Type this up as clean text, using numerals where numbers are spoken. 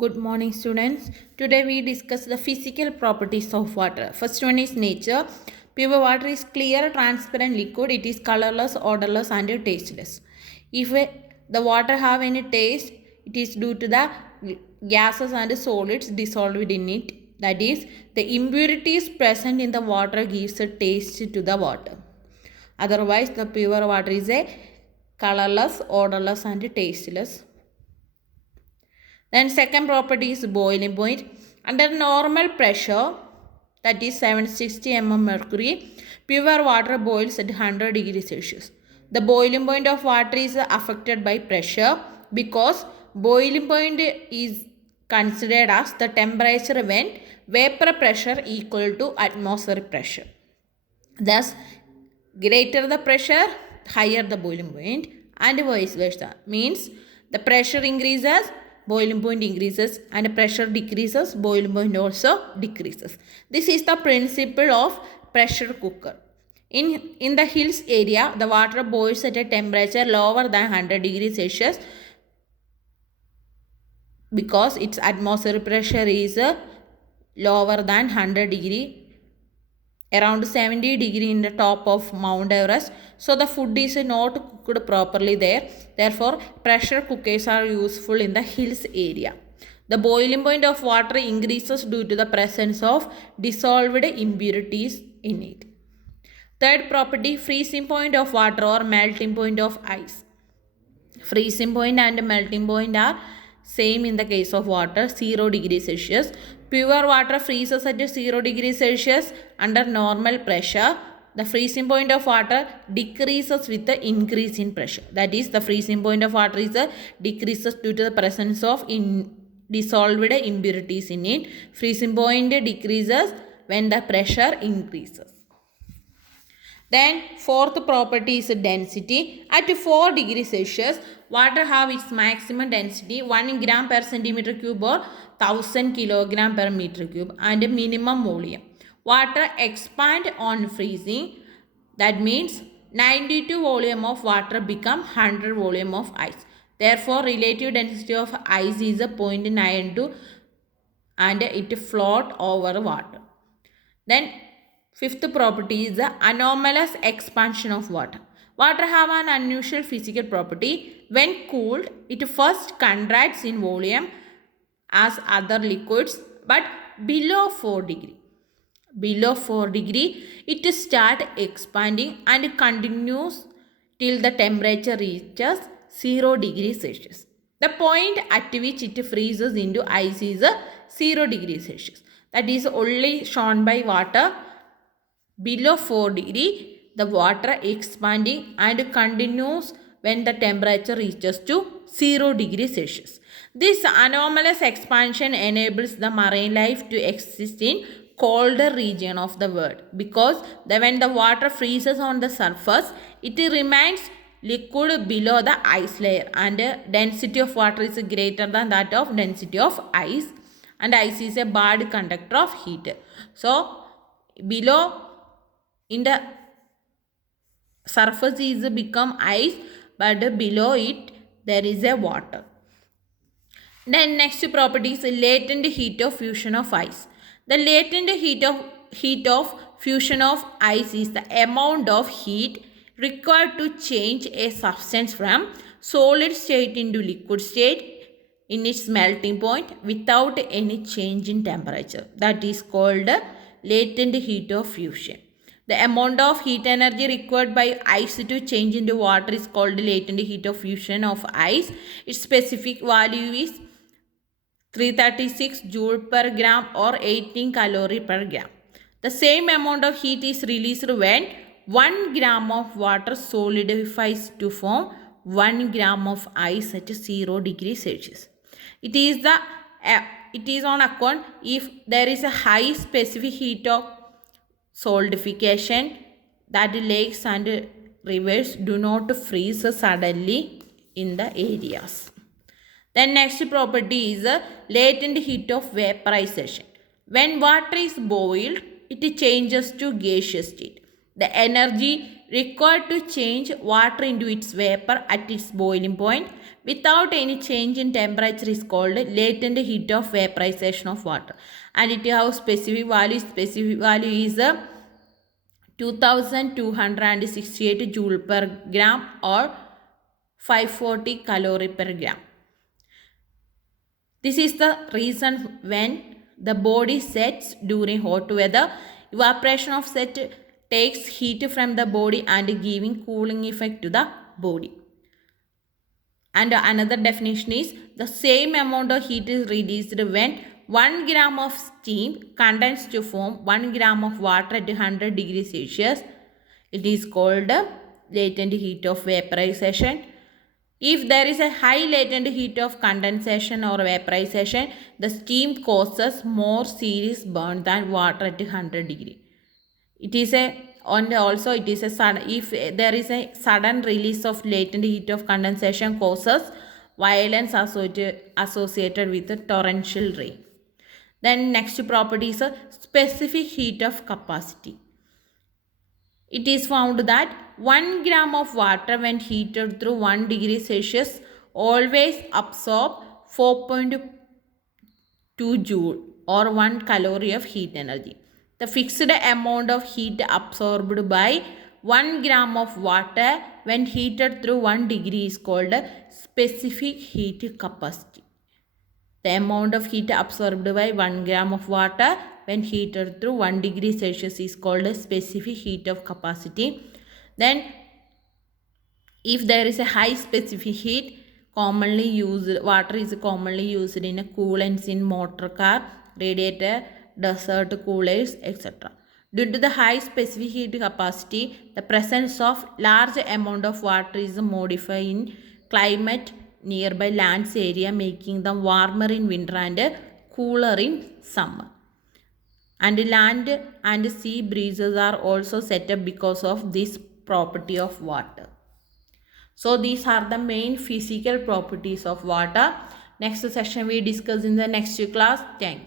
Good morning, students. Today we discuss the physical properties of water. First one is nature. Pure water is clear, transparent liquid. It is colorless, odorless, and tasteless. If the water have any taste, it is due to the gases and solids dissolved in it. That is, the impurities present in the water gives a taste to the water. Otherwise, the pure water is a colorless, odorless, and tasteless. Then second property is boiling point. Under normal pressure, that is 760 mm mercury, pure water boils at 100 degrees Celsius. The boiling point of water is affected by pressure because boiling point is considered as the temperature when vapor pressure equal to atmospheric pressure. Thus, greater the pressure, higher the boiling point, and vice versa. Means the pressure increases, boiling point increases, and pressure decreases, boiling point also decreases. This is the principle of pressure cooker. In the hills area, the water boils at a temperature lower than 100 degrees Celsius because its atmospheric pressure is lower than 100 degree, around 70 degree in the top of Mount Everest. So the food is not cooked properly there. Therefore, pressure cookers are useful in the hills area. The boiling point of water increases due to the presence of dissolved impurities in it. Third property, freezing point of water or melting point of ice. Freezing point and melting point are same in the case of water, 0 degrees Celsius. Pure water freezes at 0 degrees Celsius under normal pressure. The freezing point of water decreases with the increase in pressure. That is, the freezing point of water is decreases due to the presence of dissolved impurities in it. Freezing point decreases when the pressure increases. Then fourth property is density. At 4 degrees Celsius, water have its maximum density 1 gram per centimeter cube or 1000 kilogram per meter cube and minimum volume. Water expand on freezing. That means 92 volume of water become 100 volume of ice. Therefore, relative density of ice is 0.92 and it float over water. Then fifth property is the anomalous expansion of water. Water have an unusual physical property. When cooled, it first contracts in volume as other liquids, but below 4 degree. Below 4 degree, it starts expanding and continues till the temperature reaches 0 degrees Celsius. The point at which it freezes into ice is 0 degrees Celsius. That is only shown by water. Below 4 degree, the water expanding and continues when the temperature reaches to 0 degrees Celsius. This anomalous expansion enables the marine life to exist in colder region of the world because when the water freezes on the surface, it remains liquid below the ice layer and density of water is greater than that of density of ice, and ice is a bad conductor of heat. So, below in the surface is become ice, but below it there is a water. Then next property is latent heat of fusion of ice. The latent heat of fusion of ice is the amount of heat required to change a substance from solid state into liquid state in its melting point without any change in temperature. That is called latent heat of fusion. The amount of heat energy required by ice to change into water is called latent heat of fusion of ice. Its specific value is 336 joule per gram or 18 calorie per gram. The same amount of heat is released when 1 gram of water solidifies to form 1 gram of ice at 0 degrees Celsius. It is on account if there is a high specific heat of solidification that lakes and rivers do not freeze suddenly in the areas. Then next property is latent heat of vaporization. When water is boiled, it changes to gaseous state. The energy required to change water into its vapor at its boiling point without any change in temperature is called latent heat of vaporization of water, and it has specific value. Specific value is 2268 joule per gram or 540 calorie per gram. This is the reason when the body sets during hot weather, evaporation of sweat takes heat from the body and giving cooling effect to the body. And another definition is the same amount of heat is released when 1 gram of steam condensed to form 1 gram of water at 100 degrees Celsius. It is called latent heat of vaporization. If there is a high latent heat of condensation or vaporization, the steam causes more serious burn than water at 100 degree. It is a and also it is a sudden, if there is a sudden release of latent heat of condensation causes violence associated with the torrential rain. Then next property is a specific heat of capacity. It is found that 1 gram of water when heated through 1 degree Celsius always absorb 4.2 joule or 1 calorie of heat energy. The fixed amount of heat absorbed by 1 gram of water when heated through 1 degree is called specific heat capacity. The amount of heat absorbed by 1 gram of water when heated through 1 degree Celsius is called a specific heat of capacity. Then if there is a high specific heat, commonly used water is commonly used in coolants in motor car, radiator, desert coolers, etc. Due to the high specific heat capacity, the presence of large amount of water is modified in climate nearby lands area, making them warmer in winter and cooler in summer. And land and sea breezes are also set up because of this property of water. So these are the main physical properties of water. Next session we discuss in the next class. Thank you.